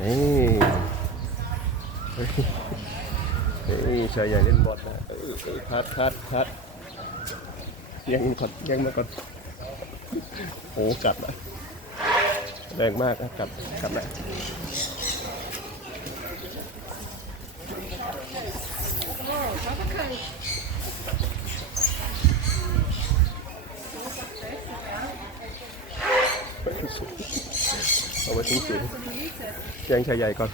นี่เฮ้ยเฮ้ยชายใหญ่เล่นบอลนะเฮ้ยคัดคัดคัดยังก่อนยังมาก่อนโอ้กัดนะแรงมากนะกัดกัดนะ เอาไว้สูงสูงๆยังชายใหญ่ก่อน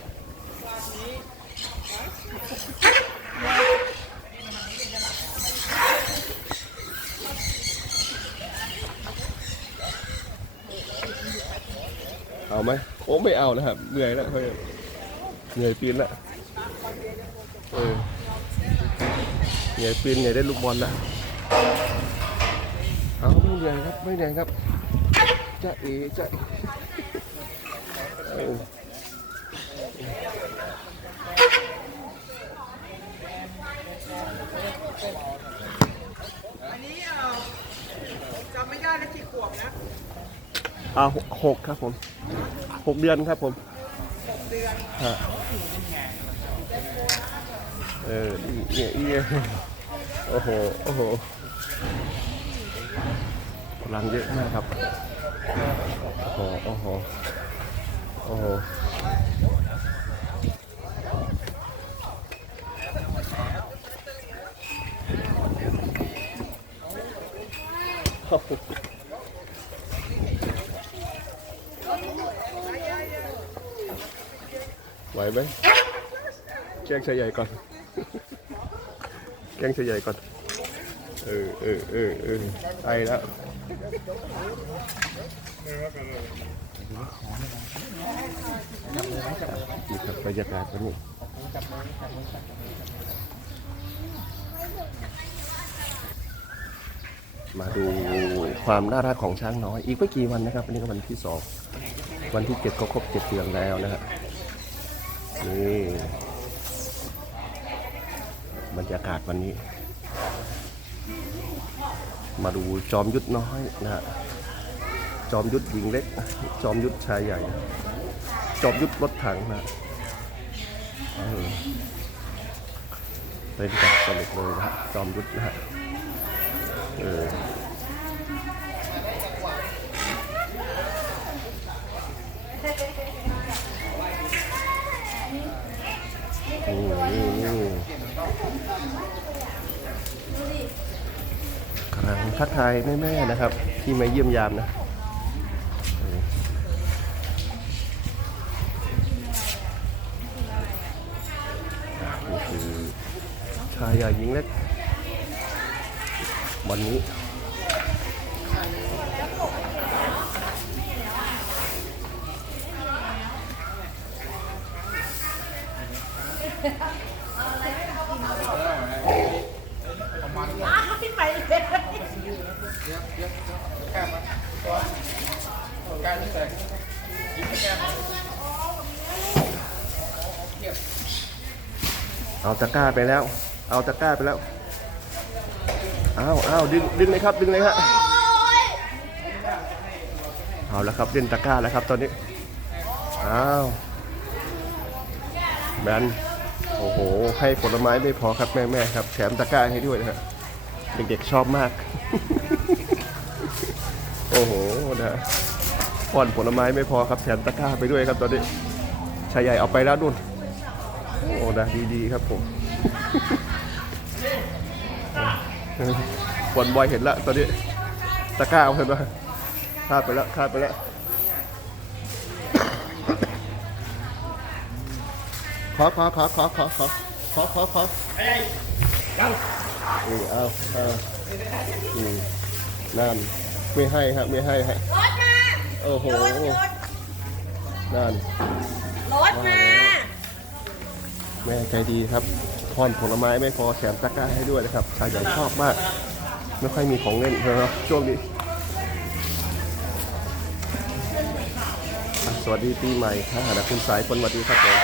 เอาไหมโอ้ไม่เอานะครับเหนื่อยแล้วเฮ้ยเหนื่อยปีนละเออเหนื่อยปีนเหนื่อยได้ลูกบอลละเอาไม่เหนื่อยครับไม่เหนื่อยครับจะเอจะเอ อันนี้เออจำไม่ได้แล้วกี่ขวบนะเอาหกครับผมหกเดือนครับผมหกเดือนฮะเออเนี่ยเอียโอ้โหโอ้โหพลังเยอะมากครับโอ้โหโอ้โห โอ้โหไหวไหมแกล้งชายใหญ่ก่อน แกล้งชายใหญ่ก่อน เออเออเออเออไอแล้ว นี่ครับบรรยากาศวันนี้มาดูความน่ารักของช้างน้อย อีกไม่กี่วันนะครับวันนี้ก็วันที่สองวันที่เจ็ดก็ครบเจ็ดเดือนแล้วนะฮะนี่บรรยากาศวันนี้ มาดูจอมยุทธน้อยนะฮะ จอมยุทธหญิงเล็ก จอมยุทธชายใหญ่ จอมยุทธรถถังนะเออเป็นกับสนุกเลยนะฮะจอมยุทธนะฮะเออนี่นี่นี่กำลังทักทายแม่ๆนะครับ ที่มาเยี่ยมยามนะ นี่คือ ชายใหญ่หญิงเล็ก วันนี้เอาตะกร้าไปแล้ว เอาตะกร้าไปแล้ว อ้าวอ้าวดึงดึงเลยครับดึงเลยฮะ เอาแล้วครับเล่นตะกร้าแล้วครับตอนนี้ อ้าวแบนโอ้โห ให้ผลไม้ไม่พอครับแม่แม่ครับแถมตะกร้าให้ด้วยนะฮะ เด็กๆชอบมาก โอ้โหนะฮะป้อนผลไม้ไม่พอครับแถมตะกร้าไปด้วยครับตอนนี้ชายใหญ่เอาไปแล้วนู่นโอ้นะดีๆครับผม บอลบอยเห็นแล้วตอนนี้ตะกร้าเอาเห็นไหมคาดไปแล้วคาดไปแล้วขอขอขอขอขอขอขอขอขออือเอาเอาอืมนั่นไม่ให้ครับไม่ให้ให้รถมาโอ้โหรถรถนั่นรถมาแม่ใจดีครับพ รผลไม้ไม่พอแถมตะกร้าให้ด้วยนะครับ ชายใหญ่ชอบมาก ไม่ค่อยมีของเล่นนะครับช่วงนี้ สวัสดีปีใหม่ครับนะคุณสายคนสวัสดีครับผม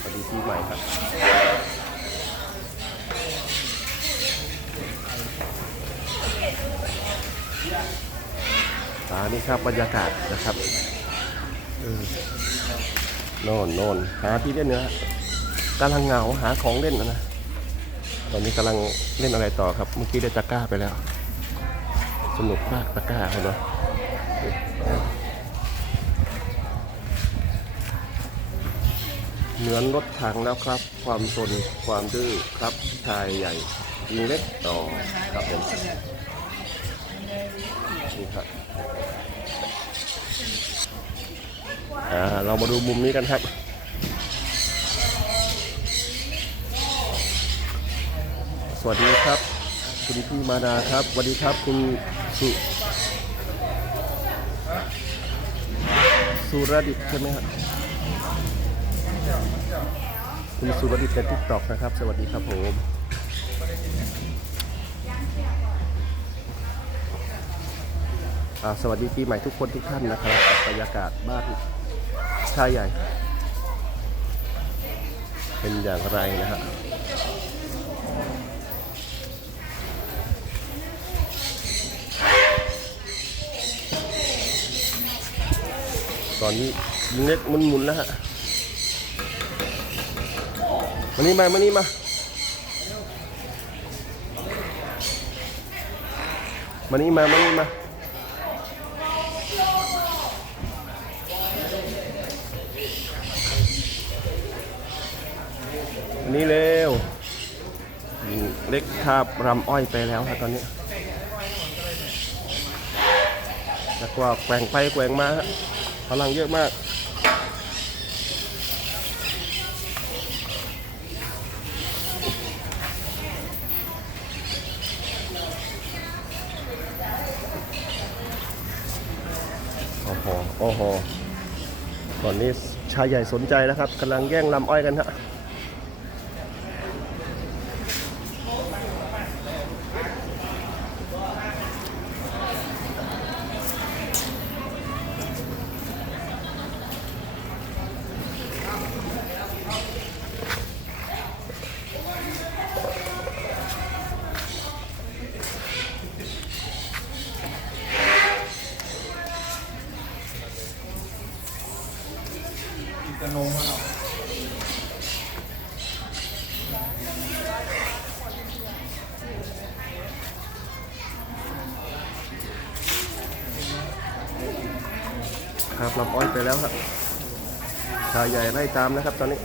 สวัสดีปีใหม่ครับอ่านี่ครับบรรยากาศนะครับเออโน่นโน่นหาที่เล่นเนื้อกำลังเหงาหาของเล่นนะนะ ตอนนี้กำลังเล่นอะไรต่อครับเมื่อกี้ได้ตะกร้าไปแล้ว สนุกมากตะกร้าเห็นไหมเหนือนรถถังแล้วครับ ความสนความดื้อครับชายใหญ่ยิงเล็กต่อครับผมนี่ครับอ่าเรามาดูมุมนี้กันครับ วัสดีครับ คุณพี่มาดาครับสวัสดีครับคุณสุสุรดิตใช่ไหมครับคุณสุรดิตในทิกตอกนะครับ สวัสดีครับผมสวัสดีปีใหม่ทุกคนทุกท่านนะครับกับบรรยากาศบ้านชายใหญ่ เป็นอย่างไรนะฮะ ตอนนี้ยิงเล็กมันหมุนแล้วฮะมานี่มามานี่มามานี่มามานี่มาอันนี้เร็วยิงเล็กคาบรำอ้อยไปแล้วครับตอนนี้แล้วก็แกว่งไปแกว่งมาฮะ พลังเยอะมาก โอ้โห โอ้โห ตอนนี้ชายใหญ่สนใจนะครับกำลังแย่งลำอ้อยกันฮะ ครับลำอ้อยไปแล้วครับชายใหญ่ไล่ตามนะครับตอนนี้